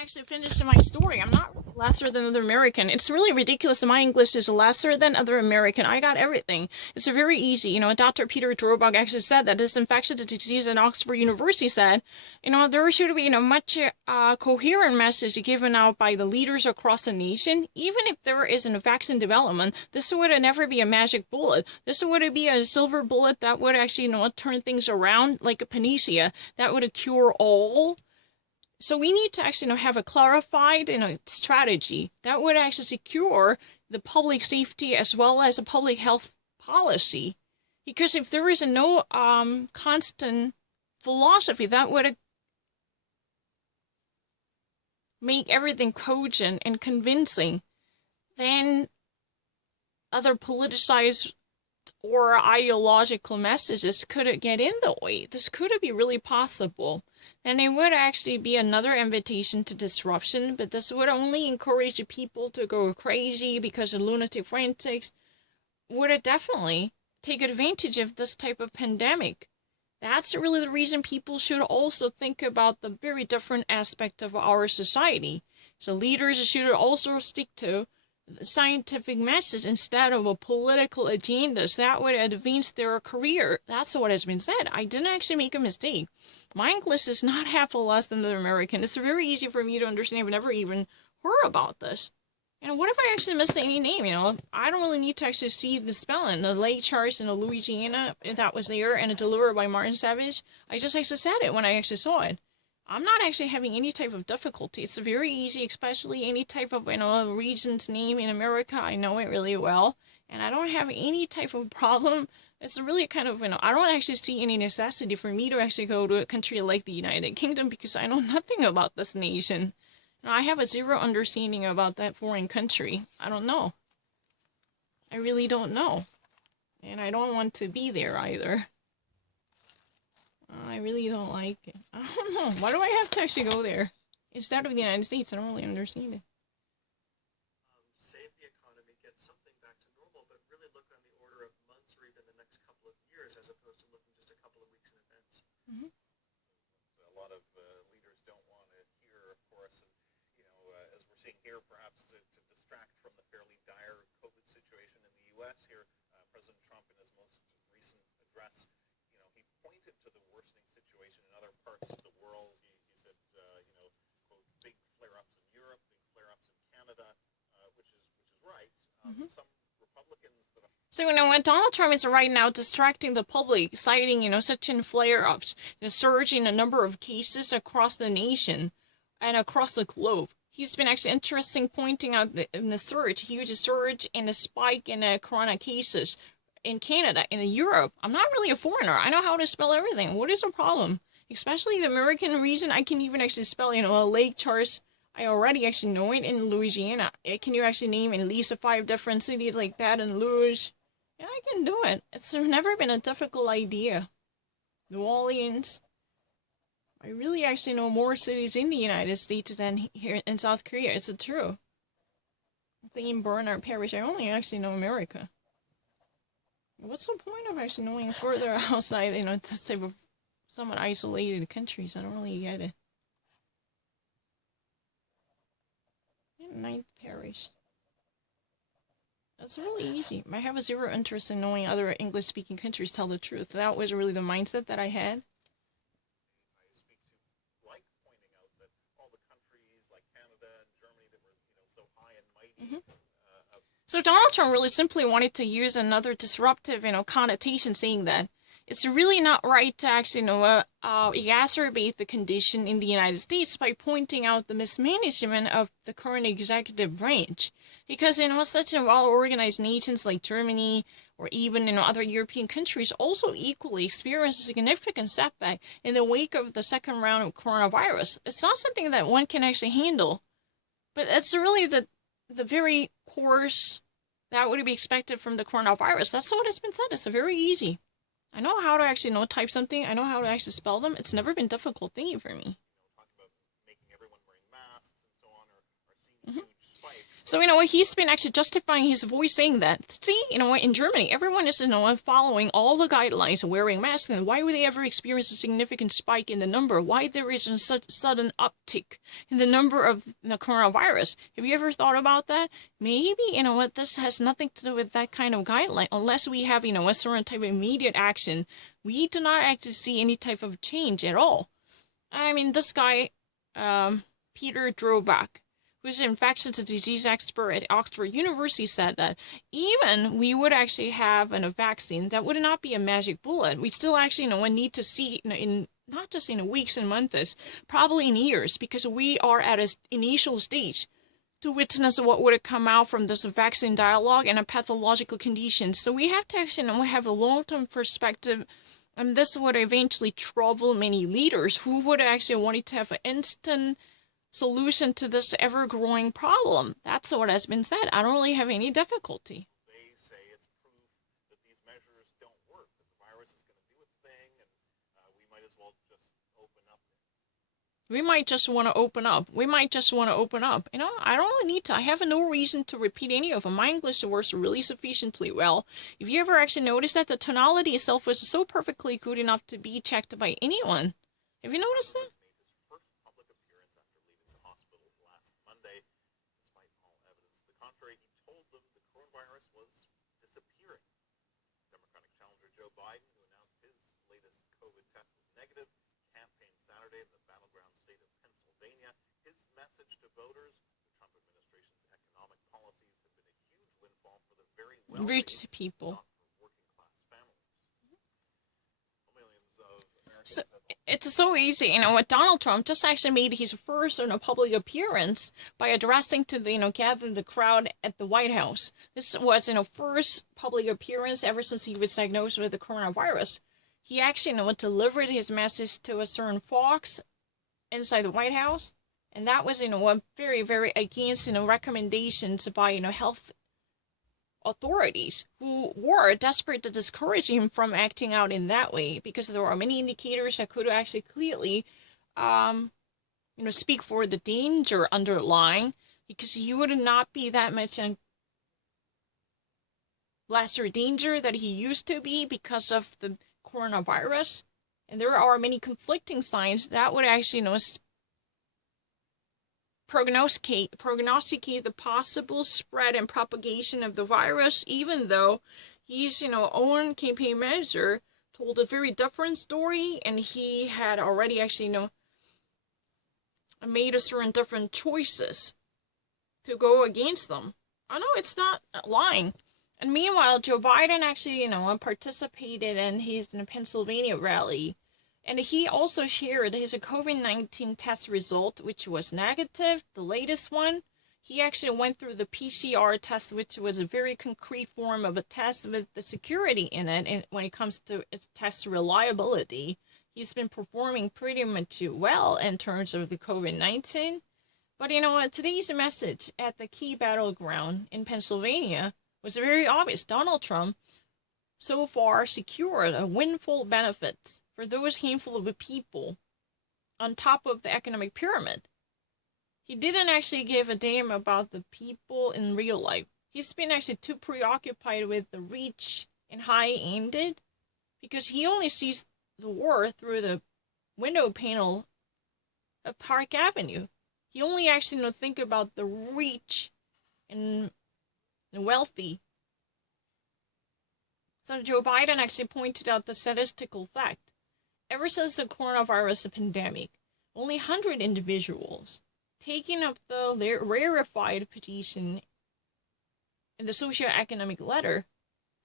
actually finish my story. I'm not lesser than other American. It's really ridiculous that my English is lesser than other American. I got everything. It's very easy. Dr. Peter Drobog actually said that this infectious disease at Oxford University said, there should be, much coherent message given out by the leaders across the nation. Even if there is a vaccine development, this would never be a magic bullet. This would be a silver bullet that would actually, turn things around like a panacea that would cure all. So we need to actually have a clarified strategy that would actually secure the public safety as well as a public health policy. Because if there is no constant philosophy that would make everything cogent and convincing, then other politicized or ideological messages could get in the way. This could be really possible. And it would actually be another invitation to disruption, but this would only encourage people to go crazy because the lunatic frantics would definitely take advantage of this type of pandemic. That's really the reason people should also think about the very different aspect of our society. So leaders should also stick to the scientific message instead of a political agendas that would advance their career. That's what has been said. I didn't actually make a mistake. My English is not half a less than the American. It's very easy for me to understand. I've never even heard about this. What if I actually missed any name? I don't really need to actually see the spelling. The Lake Charles in Louisiana, that was there, and it delivered by Martin Savage. I just actually said it when I actually saw it. I'm not actually having any type of difficulty. It's very easy, especially any type of, region's name in America. I know it really well. And I don't have any type of problem. It's really kind of, I don't actually see any necessity for me to actually go to a country like the United Kingdom because I know nothing about this nation. I have a zero understanding about that foreign country. I don't know. I really don't know. And I don't want to be there either. I really don't like it. I don't know. Why do I have to actually go there? Instead of the United States, I don't really understand it. Save the economy, get something back to normal, but really look on the order of months or even the next couple of years as opposed to looking just a couple of weeks in advance. Mm-hmm. A lot of leaders don't want to hear, of course, and as we're seeing here, perhaps to distract from the fairly dire COVID situation in the U.S. here, President Trump in his most recent address, he pointed to the worsening situation in other parts of the world. He said, quote, big flare-ups in Europe, big flare-ups in Canada, which is right. Some Republicans that are... So, when Donald Trump is right now distracting the public, citing, such in flare-ups, the surge in a number of cases across the nation and across the globe, he's been actually interesting pointing out the surge, huge surge and a spike in corona cases in Canada, in Europe. I'm not really a foreigner. I know how to spell everything. What is the problem? Especially the American reason I can even actually spell, Lake Charles. I already actually know it in Louisiana. Can you actually name at least 5 different cities like Baton Rouge? Yeah, I can do it. It's never been a difficult idea. New Orleans. I really actually know more cities in the United States than here in South Korea. It's true. I think in Bernard Parish, I only actually know America. What's the point of actually knowing further outside, this type of somewhat isolated countries? I don't really get it. Ninth Parish. That's really easy. I have a zero interest in knowing other English-speaking countries tell the truth. That was really the mindset that I had. I speak to like pointing out that all the countries like Canada and Germany that were so high and mighty. So Donald Trump really simply wanted to use another disruptive, connotation, saying that it's really not right to actually, exacerbate the condition in the United States by pointing out the mismanagement of the current executive branch. Because, such well-organized nations like Germany or even, other European countries also equally experienced a significant setback in the wake of the second round of coronavirus. It's not something that one can actually handle. But it's really the very course that would be expected from the coronavirus. That's what has been said. It's very easy. I know how to actually type something. I know how to actually spell them. It's never been a difficult thing for me. Talking about making everyone wearing masks and so on, or seeing huge spikes. So, he's been actually justifying his voice saying that. See, in Germany, everyone is, following all the guidelines of wearing masks. And why would they ever experience a significant spike in the number? Why there is such sudden uptick in the number of the coronavirus? Have you ever thought about that? Maybe, this has nothing to do with that kind of guideline. Unless we have, a certain type of immediate action, we do not actually see any type of change at all. I mean, this guy, Peter Drobak, who's an infectious disease expert at Oxford University, said that even we would actually have a vaccine, that would not be a magic bullet. We still actually need to see in not just in weeks and months, probably in years, because we are at an initial stage to witness what would come out from this vaccine dialogue and a pathological condition. So we have to actually have a long-term perspective, and this would eventually trouble many leaders who would actually want to have an instant solution to this ever-growing problem. That's what has been said. I don't really have any difficulty. They say it's proof that these measures don't work, that the virus is going to do its thing, and we might as well just open up. We might just want to open up. I don't really need to. I have no reason to repeat any of them. My English works really sufficiently well. If you ever actually noticed that the tonality itself was so perfectly good enough to be checked by anyone. Have you noticed that? Joe Biden, who announced his latest COVID test was negative, campaigned Saturday in the battleground state of Pennsylvania. His message to voters, the Trump administration's economic policies have been a huge windfall for the very wealthy, rich people. not for working class families. Millions of Americans So it's so easy, what Donald Trump just actually made his first public appearance by addressing to the gather the crowd at the White House. This was first public appearance ever since he was diagnosed with the coronavirus. He actually delivered his message to a certain Fox inside the White House, and that was very, very against recommendations by health authorities who were desperate to discourage him from acting out in that way, because there are many indicators that could actually clearly speak for the danger underlying, because he would not be that much in lesser danger that he used to be because of the coronavirus. And there are many conflicting signs that would actually prognosticate the possible spread and propagation of the virus, even though his own campaign manager told a very different story, and he had already actually made a certain different choices to go against them. I know it's not lying. And meanwhile, Joe Biden actually participated in his Pennsylvania rally. And he also shared his COVID-19 test result, which was negative, the latest one. He actually went through the PCR test, which was a very concrete form of a test with the security in it. And when it comes to its test reliability, he's been performing pretty much well in terms of the COVID-19. But today's message at the key battleground in Pennsylvania was very obvious. Donald Trump so far secured a windfall benefits for those handful of people on top of the economic pyramid. He didn't actually give a damn about the people in real life. He's been actually too preoccupied with the reach and high-ended, because he only sees the war through the window panel of Park Avenue. He only actually think about the reach and the wealthy. So Joe Biden actually pointed out the statistical fact. Ever since the coronavirus pandemic, only 100 individuals taking up the rarefied position in the socioeconomic ladder,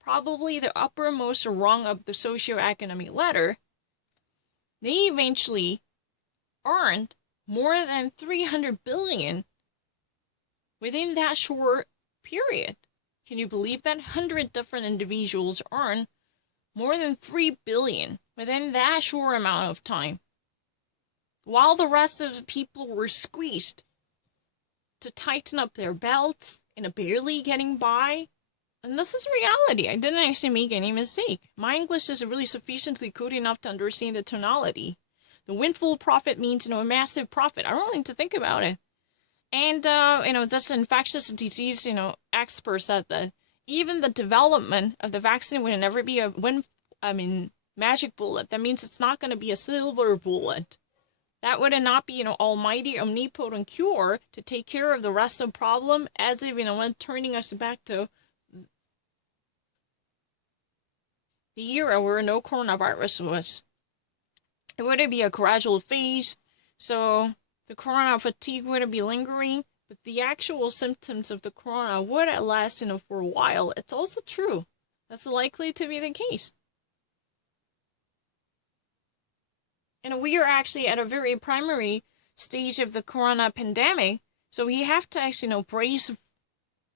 probably the uppermost rung of the socioeconomic ladder, they eventually earned more than 300 billion within that short period. Can you believe that? 100 different individuals earn more than 3 billion within that short amount of time, while the rest of the people were squeezed to tighten up their belts and barely getting by. And this is reality. I didn't actually make any mistake. My English is really sufficiently good enough to understand the tonality. The windfall profit means a massive profit. I don't need to think about it. And, this infectious disease, expert said that even the development of the vaccine would never be magic bullet. That means it's not going to be a silver bullet. That would not be, almighty, omnipotent cure to take care of the rest of the problem, as if, when turning us back to the era where no coronavirus was. It would be a gradual phase, so the corona fatigue would be lingering, but the actual symptoms of the corona would last, for a while. It's also true. That's likely to be the case. And we are actually at a very primary stage of the corona pandemic, so we have to actually, brace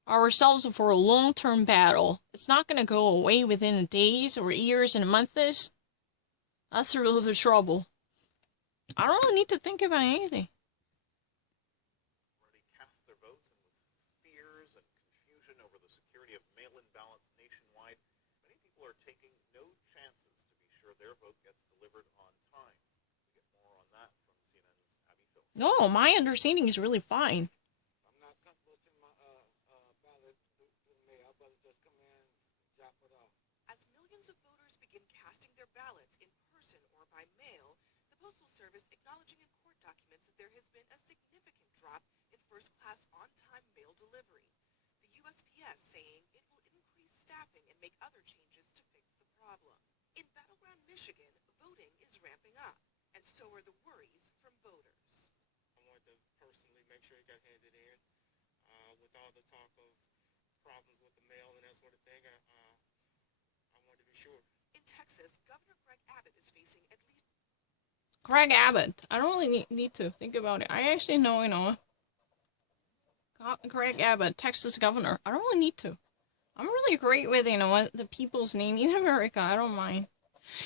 ourselves for a long-term battle. It's not going to go away within days or years and months. That's really the trouble. I don't really need to think about anything. Already cast their votes, and with fears and confusion over the security of mail-in ballots nationwide, many people are taking no chances to be sure their vote gets delivered on time. We get more on that from CNN's Abby Phillips. No, my understanding is really fine. I'm not comfortable sending my ballot through the mail. I'd rather just come in and drop it off. As millions of voters begin casting their ballots in person or by mail, the Postal Service acknowledging in court documents that there has been a significant drop in first-class on-time mail delivery. The USPS saying it will increase staffing and make other changes to fix the problem. In battleground Michigan, voting is ramping up, and so are the worries from voters. I wanted to personally make sure it got handed in. With all the talk of problems with the mail and that sort of thing, I wanted to be sure. In Texas, Governor Greg Abbott is facing at least... Greg Abbott. I don't really need to think about it. I actually know, Greg Abbott, Texas governor. I don't really need to. I'm really great with, the people's name in America. I don't mind.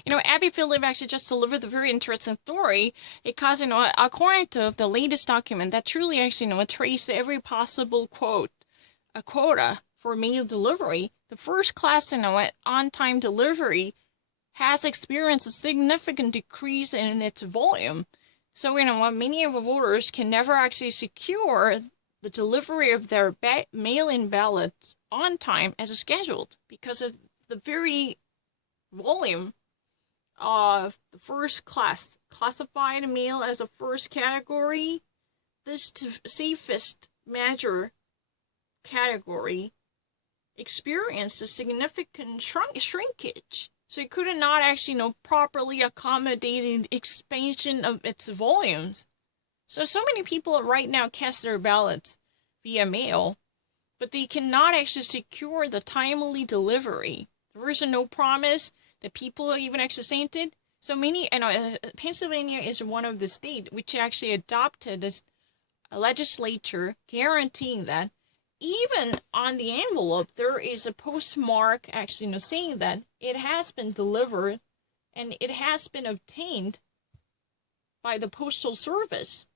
Abby Phillip actually just delivered the very interesting story because, according to the latest document that truly actually, traced every possible quota for mail delivery, the first class, on-time delivery has experienced a significant decrease in its volume. So, many of the voters can never actually secure the delivery of their mail-in ballots on time as scheduled because of the very volume of the first class. Classified mail as a first category, this safest major category experienced a significant shrinkage. So it could not actually, properly accommodate the expansion of its volumes. So many people right now cast their ballots via mail, but they cannot actually secure the timely delivery. There is no promise that people even actually it. So many, Pennsylvania is one of the states which actually adopted this legislature guaranteeing that even on the envelope, there is a postmark actually saying that it has been delivered and it has been obtained by the Postal Service.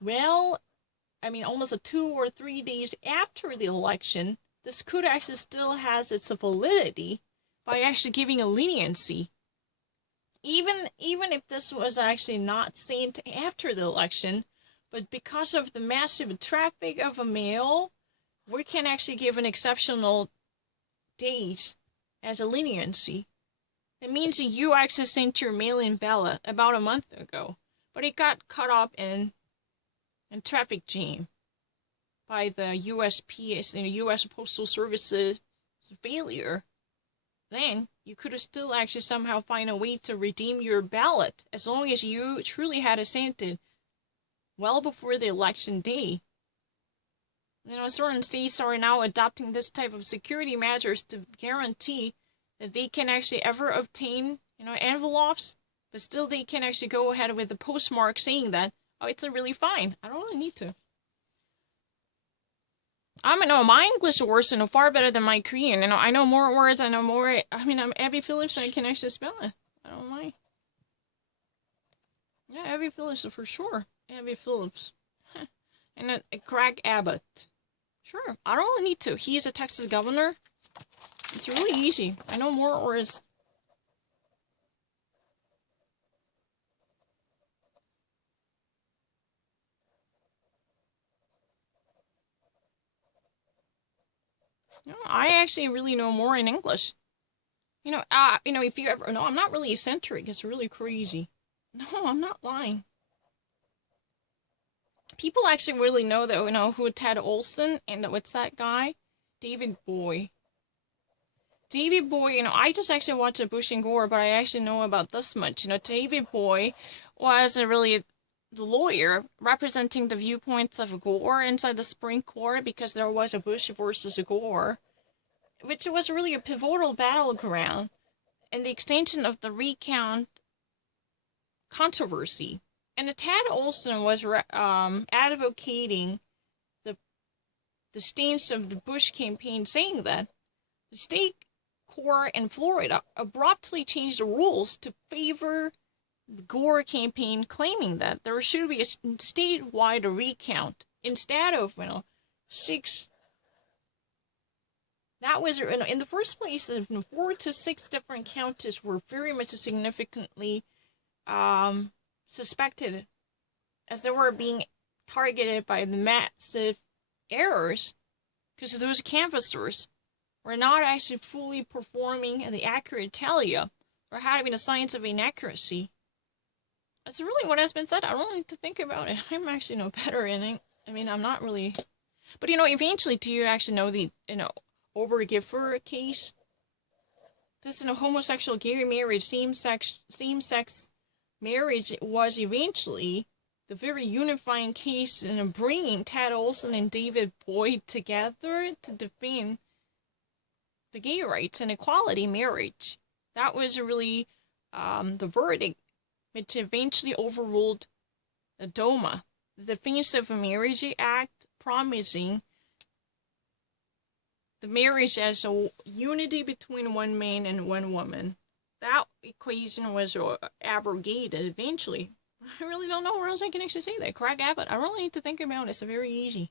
Well, almost 2 or 3 days after the election, this could actually still has its validity by actually giving a leniency. Even if this was actually not sent after the election, but because of the massive traffic of a mail, we can actually give an exceptional days as a leniency. It means that you actually sent your mail-in ballot about a month ago, but it got caught up in traffic jam by the USPS and the U.S. Postal Service's failure. Then you could still actually somehow find a way to redeem your ballot as long as you truly had sent it well before the election day. Certain states are now adopting this type of security measures to guarantee that they can actually ever obtain, envelopes, but still they can actually go ahead with the postmark saying that, oh, it's really fine. I don't really need to. My English words, far better than my Korean. I know more words, I know more. I'm Abby Phillips, and I can actually spell it. I don't mind. Yeah, Abby Phillips for sure. Abby Phillips. And Greg Abbott. Sure, I don't really need to. He is a Texas governor. It's really easy. I know more words. No, I actually really know more in English. If you ever, no, I'm not really eccentric. It's really crazy. No, I'm not lying. People actually really know though, who Ted Olson and what's that guy? David Boy. David Boy, I just actually watched a Bush and Gore, but I actually know about this much. David Boy was really the lawyer representing the viewpoints of Gore inside the Supreme Court because there was a Bush versus Gore, which was really a pivotal battleground in the extension of the recount controversy. And Tad Olson was advocating the stance of the Bush campaign, saying that the state court in Florida abruptly changed the rules to favor the Gore campaign, claiming that there should be a statewide recount instead of 6. That was in the first place. 4 to 6 different counties were very much significantly suspected as they were being targeted by the massive errors because those canvassers were not actually fully performing the accurate tally or having a science of inaccuracy. That's really what has been said. I don't need to think about it. I'm actually no better in it. I'm not really. But eventually, do you actually know the Obergefell case? This is a homosexual gay marriage, same-sex marriage was eventually the very unifying case in bringing Ted Olson and David Boyd together to defend the gay rights and equality marriage. That was really the verdict, which eventually overruled the DOMA, the Defense of Marriage Act, promising the marriage as a unity between one man and one woman. That equation was abrogated eventually. I really don't know where else I can actually say that. Craig Abbott, I really need to think about it. It's very easy.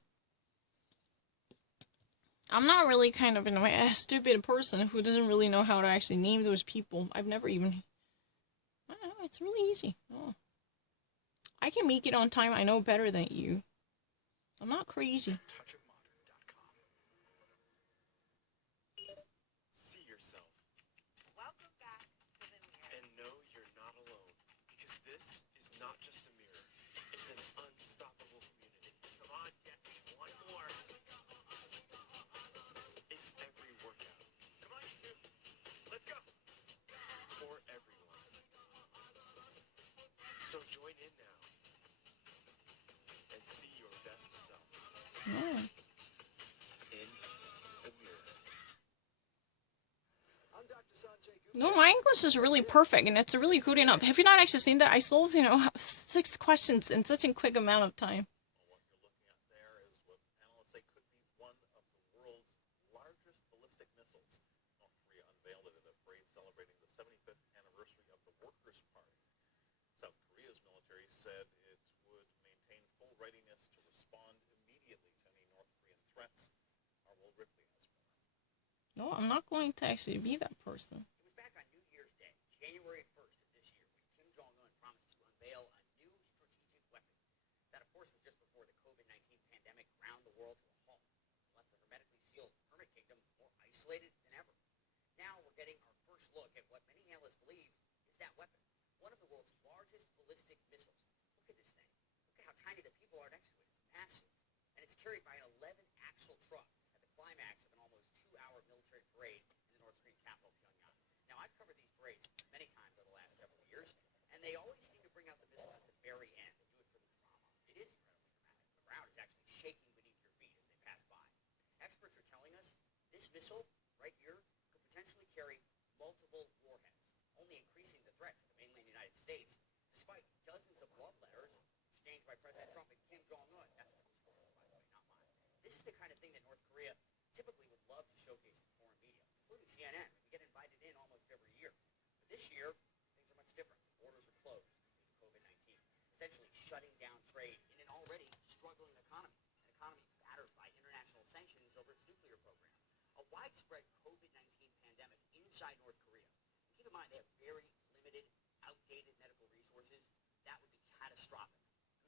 I'm not really kind of a stupid person who doesn't really know how to actually name those people. I've never even. I don't know. It's really easy. Oh. I can make it on time. I know better than you. I'm not crazy. See yourself. Welcome back to the mirror. And know you're not alone. Because this is not just a mirror. It's an unstoppable community. Come on, Jackie. One more. It's every workout. Come on, you two. Let's go. For everyone. So join in now. And see your best self. Yeah. No, my English is really perfect, and it's really good enough. Have you not actually seen that? I solved, 6 questions in such a quick amount of time. What you're looking at there is what analysts say could be one of the world's largest ballistic missiles. North Korea unveiled it at a parade celebrating the 75th anniversary of the Workers' Party. South Korea's military said it would maintain full readiness to respond immediately to any North Korean threats. Our Will Ripley has more. No, I'm not going to actually be that person. It was back on New Year's Day, January 1st of this year, when Kim Jong-un promised to unveil a new strategic weapon. That, of course, was just before the COVID-19 pandemic ground the world to a halt and left the hermetically sealed Hermit Kingdom more isolated than ever. Now we're getting our first look at what many analysts believe is that weapon, one of the world's largest ballistic missiles. Look at this thing. Look at how tiny the people are next to it. It's massive. And it's carried by an 11-axle truck at the climax of an almost 2-hour military parade in the North Korean capital, Pyongyang. Now, I've covered these parades many times over the last several years, and they always seem to bring out the missiles at the very end. They do it for the drama. It is incredibly dramatic. The ground is actually shaking beneath your feet as they pass by. Experts are telling us this missile right here could potentially carry multiple warheads, only increasing the threat to the mainland United States, despite dozens of love letters exchanged by President Trump and Kim Jong-un. That's Trump's words, by the way, not mine. This is the kind of thing that North Korea typically would love to showcase to foreign media, including CNN. They get invited in almost every year. But this year, things are much different. Borders are closed due to COVID-19, essentially shutting down trade in an already struggling economy, an economy battered by international sanctions over its nuclear program. A widespread COVID-19 pandemic inside North Korea. And keep in mind, they have very limited, outdated medical resources. That would be catastrophic.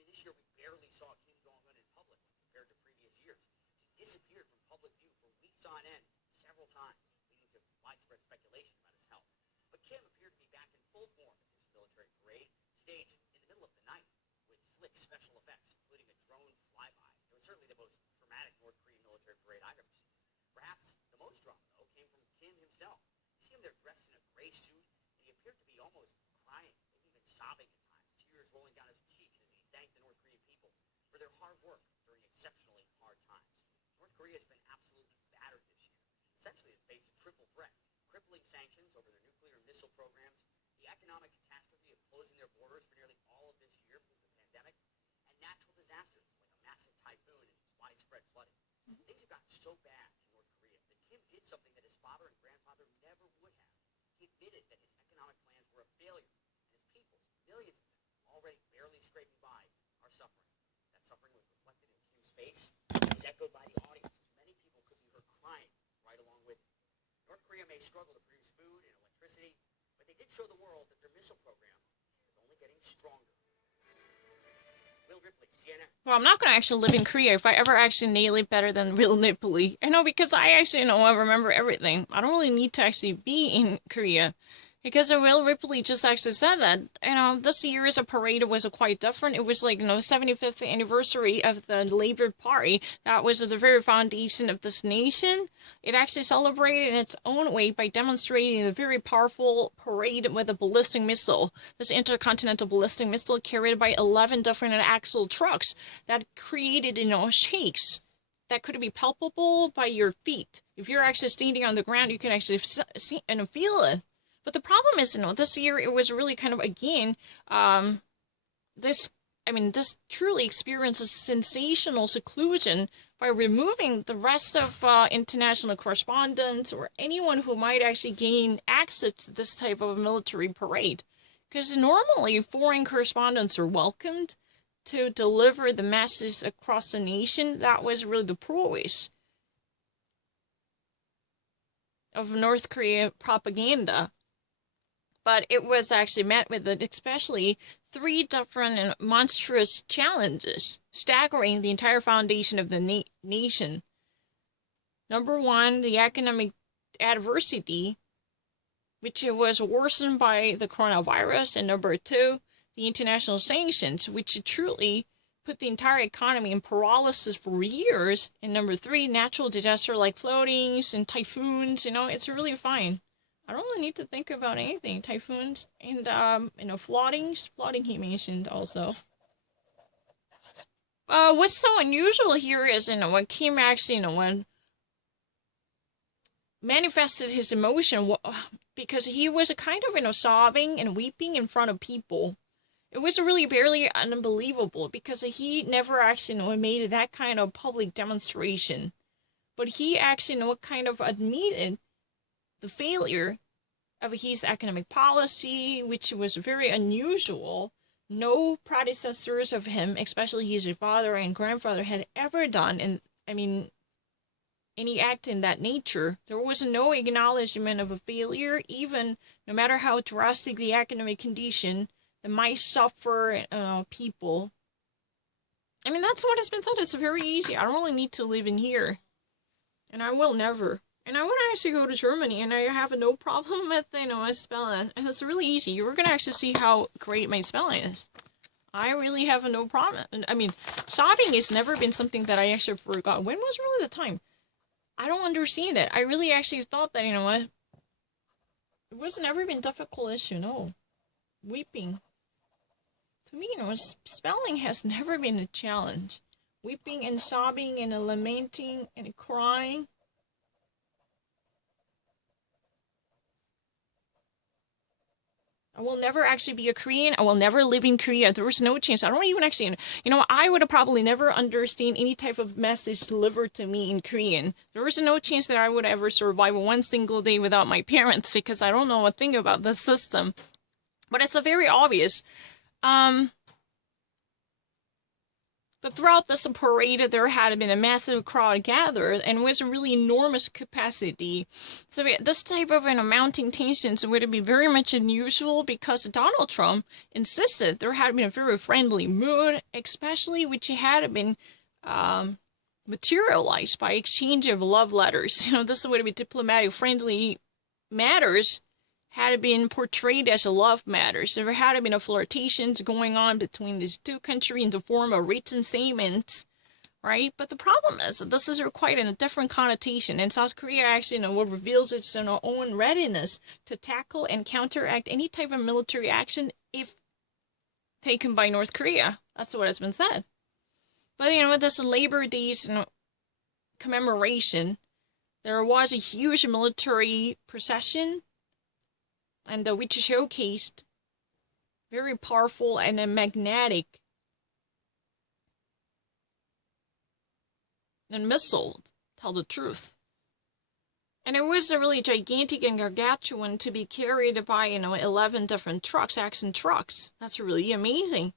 This year we barely saw Kim Jong-un in public when compared to previous years. He disappeared from public view for weeks saw an end several times, leading to widespread speculation about his health. But Kim appeared to be back in full form at this military parade, staged in the middle of the night, with slick special effects, including a drone flyby. It was certainly the most dramatic North Korean military parade I've ever seen. Perhaps the most drama, though, came from Kim himself. You see him there dressed in a gray suit, and he appeared to be almost crying, maybe even sobbing at times, tears rolling down his cheeks as he thanked the North Korean people for their hard work during exceptionally hard times. North Korea has been absolutely battered this year. Essentially, it faced a triple threat: crippling sanctions over their nuclear and missile programs, the economic catastrophe of closing their borders for nearly all of this year because of the pandemic, and natural disasters like a massive typhoon and widespread flooding. Things have gotten so bad in North Korea that Kim did something that his father and grandfather never would have. He admitted that his economic plans were a failure, and his people, millions of them, already barely scraping by, are suffering. That suffering was reflected in Kim's face, and was echoed by the audience, as many people could be heard crying right along with him. North Korea may struggle to produce food and electricity, but they did show the world that their missile program is only getting stronger. Will Ripley, CNN. Well, I'm not going to actually live in Korea if I ever actually nail it better than Will Ripley. I know, because I actually know I remember everything. I don't really need to actually be in Korea. Because Will Ripley just actually said that, this year's parade was quite different. It was 75th anniversary of the Labour Party. That was the very foundation of this nation. It actually celebrated in its own way by demonstrating a very powerful parade with a ballistic missile. This intercontinental ballistic missile carried by 11 different axle trucks that created, shakes that could be palpable by your feet. If you're actually standing on the ground, you can actually see and feel it. But the problem is, this year it was really kind of, again, this truly experiences sensational seclusion by removing the rest of international correspondents or anyone who might actually gain access to this type of military parade. Because normally foreign correspondents are welcomed to deliver the message across the nation. That was really the prowess of North Korea propaganda. But it was actually met with especially 3 different and monstrous challenges, staggering the entire foundation of the nation. Number 1, the economic adversity, which was worsened by the coronavirus. And number 2, the international sanctions, which truly put the entire economy in paralysis for years. And number 3, natural disasters like floodings and typhoons. It's really fine. I don't really need to think about anything. Typhoons and, flooding he mentioned also. What's so unusual here is, when Kim actually, when manifested his emotion, because he was kind of, sobbing and weeping in front of people. It was really barely unbelievable, because he never actually, made that kind of public demonstration. But he actually, kind of admitted the failure of his economic policy, which was very unusual. No predecessors of him, especially his father and grandfather, had ever done, any act in that nature. There was no acknowledgement of a failure, even no matter how drastic the economic condition that might suffer people. That's what has been said. It's very easy. I don't really need to live in here. And I will never. And I want to actually go to Germany, and I have no problem with, my spelling. And it's really easy. You're going to actually see how great my spelling is. I really have no problem. Sobbing has never been something that I actually forgot. When was really the time? I don't understand it. I really actually thought that, it wasn't ever been difficult issue, no. Weeping. To me, spelling has never been a challenge. Weeping and sobbing and lamenting and crying. I will never actually be a Korean. I will never live in Korea. There was no chance. I don't even actually, I would have probably never understand any type of message delivered to me in Korean. There was no chance that I would ever survive 1 single day without my parents, because I don't know a thing about the system. But it's a very obvious. But throughout this parade, there had been a massive crowd gathered, and was a really enormous capacity. So this type of mounting tensions would be very much unusual, because Donald Trump insisted there had been a very friendly mood, especially which had been materialized by exchange of love letters. This would be diplomatic, friendly matters had been portrayed as a love matters. There had been a flirtations going on between these two countries in the form of written statements, right? But the problem is that this is quite in a different connotation, and South Korea actually, what reveals its own readiness to tackle and counteract any type of military action if taken by North Korea. That's what has been said. But, with this Labor Day's commemoration, there was a huge military procession, and which showcased very powerful and a magnetic and missile, tell the truth. And it was a really gigantic and gargantuan to be carried by, 11 different trucks, action trucks. That's really amazing.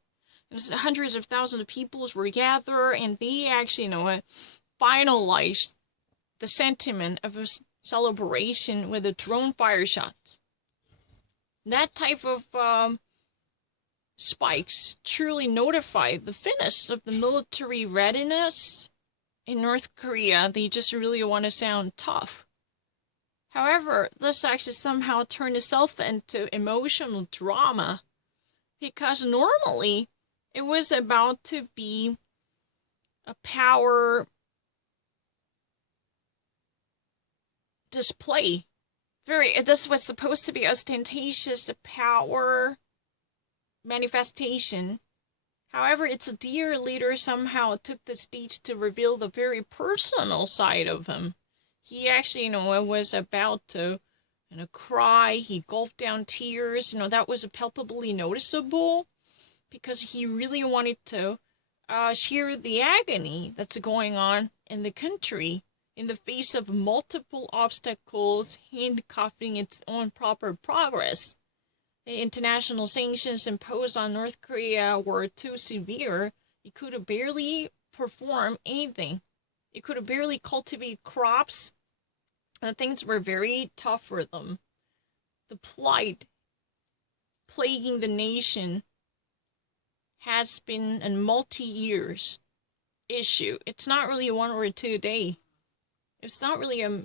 Hundreds of thousands of people were gathered, and they actually, finalized the sentiment of a celebration with a drone fire shot. That type of spikes truly notify the finish of the military readiness in North Korea. They just really want to sound tough. However, this actually somehow turned itself into emotional drama, because normally it was about to be a power display. This was supposed to be ostentatious power manifestation. However, its dear leader somehow took the stage to reveal the very personal side of him. He actually, was about to, cry. He gulped down tears. That was palpably noticeable, because he really wanted to share the agony that's going on in the country in the face of multiple obstacles handcuffing its own proper progress. The international sanctions imposed on North Korea were too severe. It could barely perform anything. It could barely cultivate crops. And things were very tough for them. The plight plaguing the nation has been a multi-years issue. It's not really a 1 or 2 day. It's not really a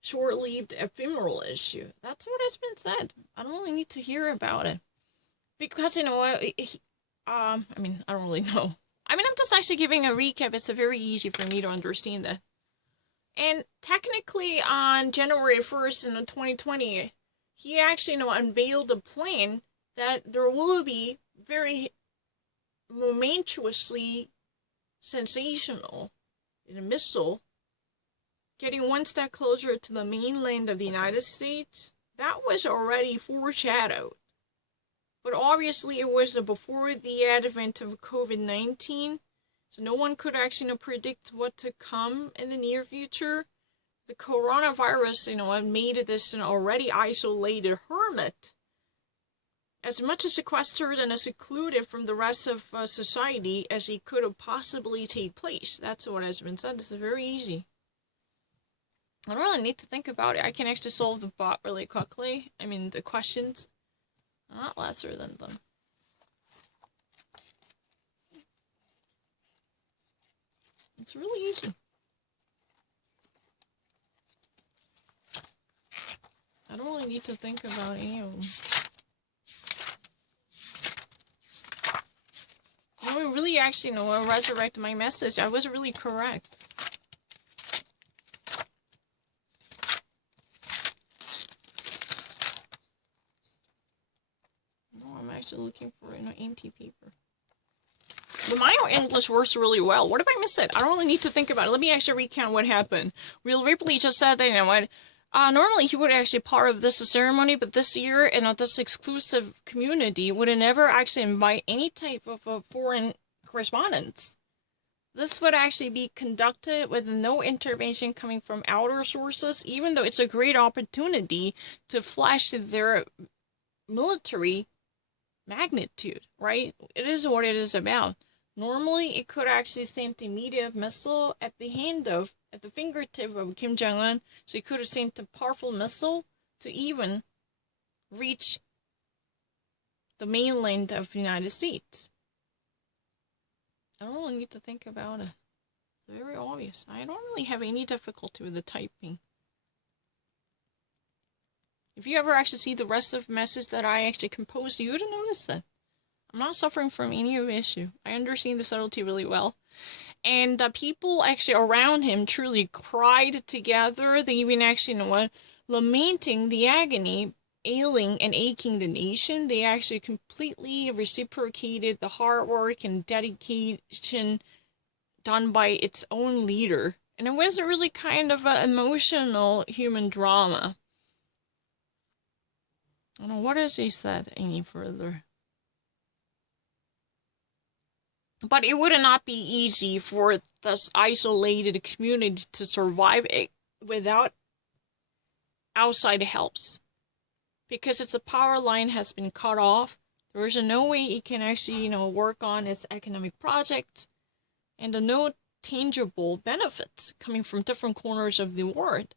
short-lived ephemeral issue. That's what has been said. I don't really need to hear about it. Because, I don't really know. I'm just actually giving a recap. It's very easy for me to understand that. And technically on January 1st in 2020, he actually, unveiled a plan that there will be very momentously sensational in a missile getting one step closer to the mainland of the United States. That was already foreshadowed. But obviously it was before the advent of COVID-19, so no one could actually predict what to come in the near future. The coronavirus, made this an already isolated hermit as much sequestered and secluded from the rest of society as it could have possibly take place. That's what has been said. It's very easy. I don't really need to think about it. I can actually solve the bot really quickly. The questions. A lot lesser than them. It's really easy. I don't really need to think about any of them. Really actually, resurrect my message. I was really correct. No, I'm actually looking for empty paper. But my English works really well. What if I miss it? I don't really need to think about it. Let me actually recount what happened. Real Ripley just said that, normally he would actually part of this ceremony, but this year, this exclusive community would never actually invite any type of foreign correspondence. This would actually be conducted with no intervention coming from outer sources, even though it's a great opportunity to flash their military magnitude, right? It is what it is about. Normally, it could actually send immediate missile at the fingertip of Kim Jong-un, so he could have sent a powerful missile to even reach the mainland of the United States. I don't really need to think about it. It's very obvious. I don't really have any difficulty with the typing. If you ever actually see the rest of the message that I actually composed, you would notice it. I'm not suffering from any of the issue. I understand the subtlety really well. And people actually around him truly cried together. They even actually, lamenting the agony, ailing and aching the nation. They actually completely reciprocated the hard work and dedication done by its own leader. And it was a really kind of an emotional human drama. I don't know, what has he said any further? But it would not be easy for this isolated community to survive it without outside helps. Because its power line has been cut off, there is no way it can actually, work on its economic project, and no tangible benefits coming from different corners of the world.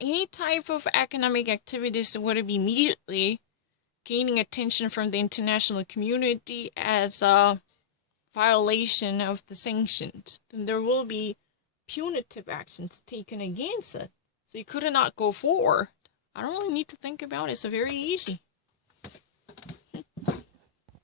Any type of economic activities would be immediately gaining attention from the international community as a violation of the sanctions. Then there will be punitive actions taken against it. So you could not go forward. I don't really need to think about it. It's very easy.